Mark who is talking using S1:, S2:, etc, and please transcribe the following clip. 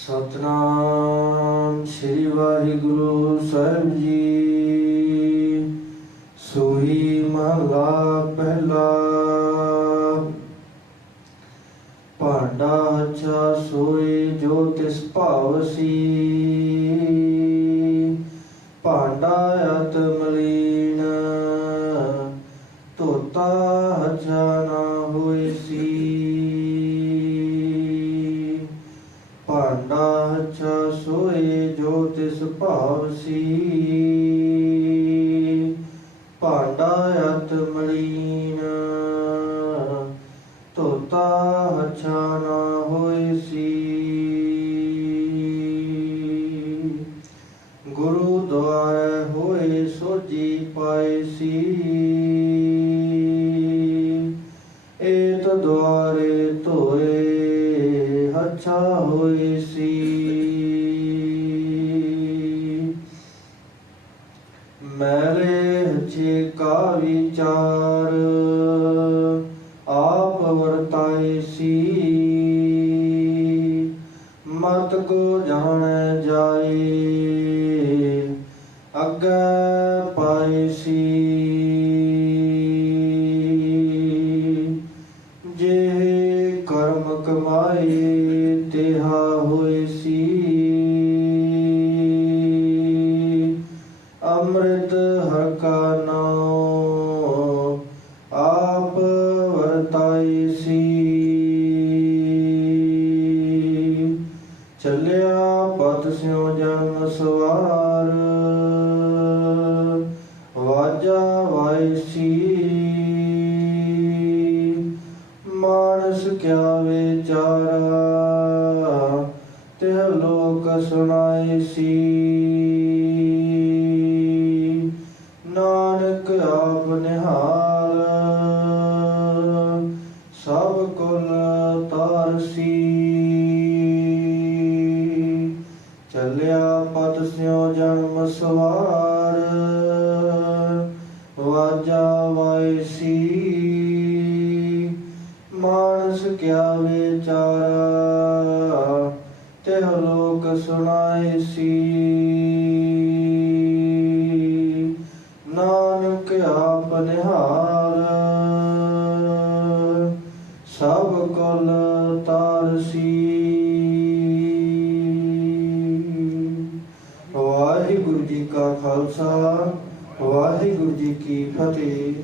S1: ਸਤਨਾਮ ਸ੍ਰੀ ਵਾਹਿਗੁਰੂ ਸਾਹਿਬ ਜੀ। ਸੋਈ ਮਹਲਾ ਪਹਿਲਾ। ਭਾਂਡਾ ਅੱਛਾ ਸੋਈ ਜੋ ਤਿਸ ਭਾਵਸੀ ਭਾਂਡਾ ਅਤ ਮਲੀਨ, ਧੋਤਾ ਅੱਛਾ ਨਾ ਹੋਈ ਸੀ। ਸੋਏ ਜੋ ਤਿਸ ਭਾਵਸੀ ਭਾਂਡਾ ਅਤ ਮਲੀਨ, ਧੋਤਾ ਅੱਛਾ ਨਾ ਹੋਏ ਸੀ। ਗੁਰੂ ਦੁਆਰੇ ਹੋਏ ਸੋਜੀ ਪਾਏ ਸੀ। ਅੱਛਾ ਹੋਏ ਸੀ ਮੇਰੇ ਚੇ ਕਾ ਵਿਚਾਰ, ਆਪ ਵਰਤਾਏ ਸੀ। ਮਤ ਕੋ ਜਾਣੈ ਜਾਏ, ਅੱਗੇ ਪਾਏ ਸੀ। ਜੇ ਕਮਾਏ ਤਿਹਾ ਹੋਏ ਸੀ ਅੰਮ੍ਰਿਤ ਹਰ ਕਾ ਨਾਮ ਆਪ ਵਰਤਾਈ ਸੀ ਚੱਲਿਆ ਪਤ ਸਿਉ ਜਨ ਸਵਾ ਕਿਆ ਵਿਚਾਰਾ ਤੇ ਲੋਕ ਸੁਣਾਈ ਸੀ। ਨਾਨਕ ਆਪ ਨਿਹਾਲ, ਸਭ ਕੁਲ ਤਾਰਸੀ ਚੱਲਿਆ ਪਤ ਸਿਉ ਜਨਮ ਸਵਾਰ, ਵਾਜਾ ਵਾਈ ਸੀ ਕਿਆ ਵਿਚਾਰਾ ਤਿਹ ਲੋਕ ਸੁਣਾਏ ਸੀ। ਨਾਨਕ ਆਪ ਨਿਹਾਲ ਸਭ ਕੁਲ ਤਾਰਸੀ ਵਾਹਿਗੁਰੂ ਜੀ ਕਾ ਖਾਲਸਾ, ਵਾਹਿਗੁਰੂ ਜੀ ਕੀ ਫਤਿਹ।